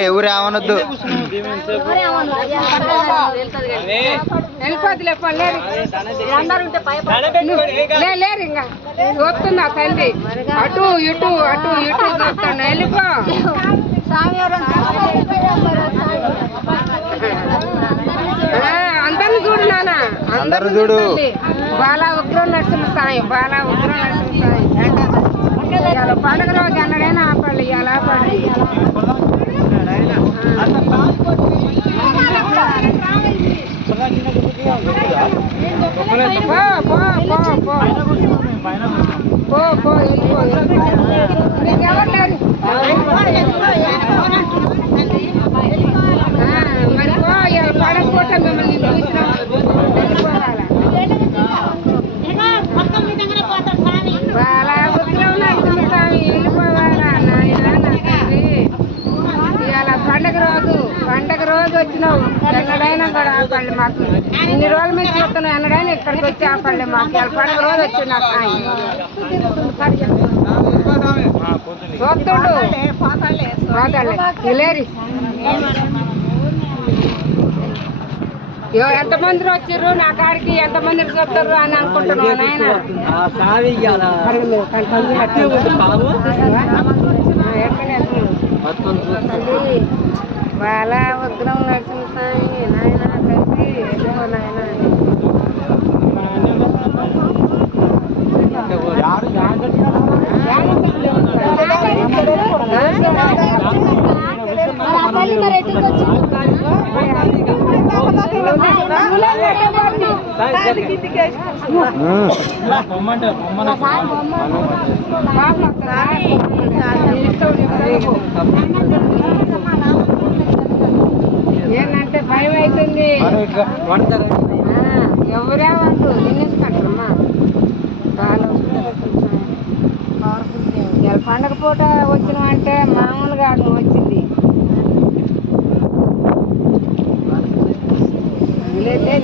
ఎవరు ఏమనొద్దు లేరు ఇంకా చూస్తున్నా తల్లి అటు ఇటు చూస్తాను వెళ్ళిపో అందరిని చూడు నాన్న అందరిని చూడు బాలా ఉగ్రం నరసింహ సాయి ఇవాళ పండుగ రోజు అన్నడైనా ఆపండి ఇవాళ ఆపండి నీకెవరు లేరు మరి పో ఇవాళ పండుగ పూట మిమ్మల్ని చూసినా బాలా ఉగ్రం నరసింహ స్వామి వెళ్ళిపోవాలా నాయన ఇవాళ పండగ రోజు వచ్చినావు ఎన్నడైనా కూడా ఆపండి మాకు ఇన్ని రోజుల మీద చూస్తున్నావు ఎన్నడైనా ఇక్కడికి వచ్చి ఆపండి మాకు ఇవాళ పండగ రోజు వచ్చి నాకు చూస్తుండు లేరి ఎంతమంది వచ్చారు నా కాడికి ఎంతమంది చూస్తారు అని అనుకుంటున్నావు నాయన బాలా ఉగ్రం నరసింహ స్వామి నాయన కలిసి ఎదుగో నాయన ఏంటంటే భయం అవుతుంది ఎవరేమంటూ నిన్నెందుకంటారమ్మా ఇలా పండగ పూట వచ్చినామంటే మామూలుగా వచ్చింది లేదు